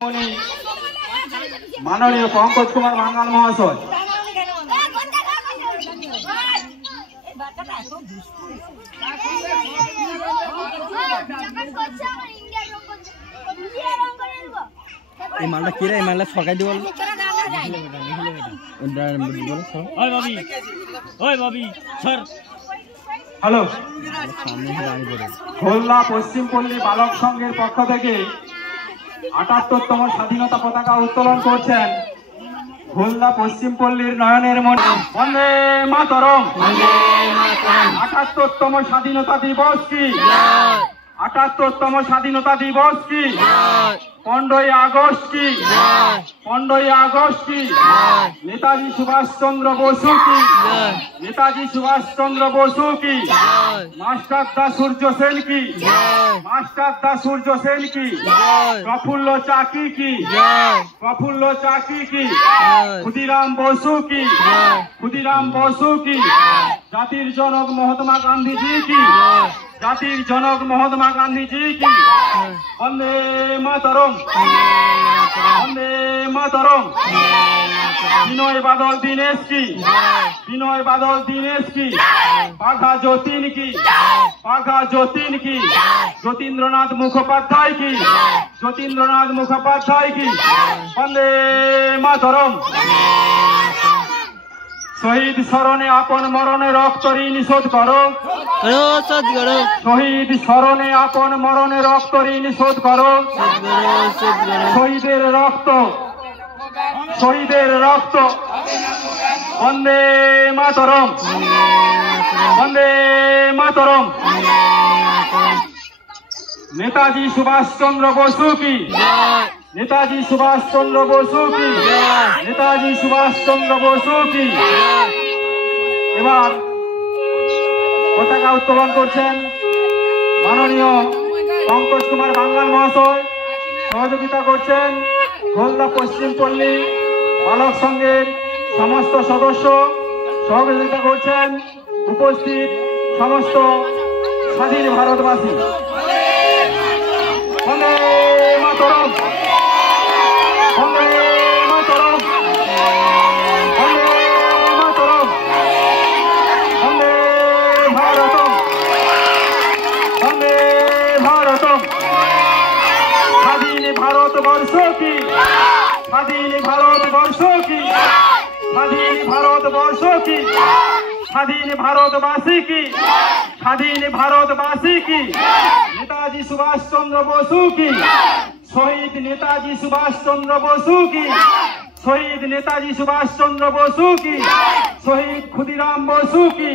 माननीय पंकज कुमार बांगाल महाशय मालटा किरा मालटा छकाई দিব हेलो खोलना पश्चिमपल्ली बालक संघेर पक्ष থেকে ৭৮তম স্বাধীনতা পতাকা উত্তোলন করছেন খুলনা পশ্চিমপল্লীর নয়নের মণি বন্দে মাতরম ৭৮তম স্বাধীনতা দিবস কি ৭৮তম স্বাধীনতা দিবস কি 15 আগস্ট কি 15 আগস্ট কি নেতাজি সুভাষ চন্দ্র বসু কি নেতাজি সুভাষ চন্দ্র বসু কি মাস্টার দা সূর্য সেন কি মাস্টার দা সূর্য সেন কি প্রফুল্ল চাকি কি প্রফুল্ল চাকি কি ক্ষুদিরাম বসু কি ক্ষুদিরাম বসু কি জাতির জনক মহাত্মা গান্ধীজি কি জাতির জনক মহাত্মা গান্ধীজি কি বন্দে মাতরম বন্দে মাতরম বিনয় বাদল দীনেশ কি বিনয় বাদল দীনেশ কি বাঘা যতীন কি বাঘা যতীন কি যতীন্দ্রনাথ মুখোপাধ্যায় কি যতীন্দ্রনাথ মুখোপাধ্যায় কি বন্দে মাতরম শহীদ স্মরণে আপন মরণে রক্ত ঋণ শোধ করো শহীদ স্মরণে আপন মরণে রক্ত ঋণ শোধ করো শহীদের রক্ত বন্দে মাতরম বন্দে মাতরম নেতাজি সুভাষ চন্দ্র বসু কি নেতাজি সুভাষ চন্দ্র বসু কি নেতাজি সুভাষ চন্দ্র বসু কি এবার পতাকা উত্তোলন করছেন মাননীয় পঙ্কজ কুমার বাঙ্গাল মহাশয় সহযোগিতা করছেন খুলনা পশ্চিমপল্লী বালক সংঘের সমস্ত সদস্য সহযোগিতা করছেন উপস্থিত সমস্ত স্বাধীন ভারতবাসী বন্দে মাতরম বন্দে মাতরম বন্দে মাতরম বন্দে ভারতম বন্দে ভারতম স্বাধীন ভারতবর্ষ কি স্বাধীন ভারতবর্ষ কি স্বাধীন ভারতবর্ষ কি স্বাধীন ভারতবাসী কি স্বাধীন ভারতবাসী কি নেতাজি সুভাষ চন্দ্র বসু কি শহীদ নেতাজি সুভাষ চন্দ্র বসু কি শহীদ নেতাজি সুভাষ চন্দ্র বসু কি শহীদ ক্ষুদিরাম বসু কি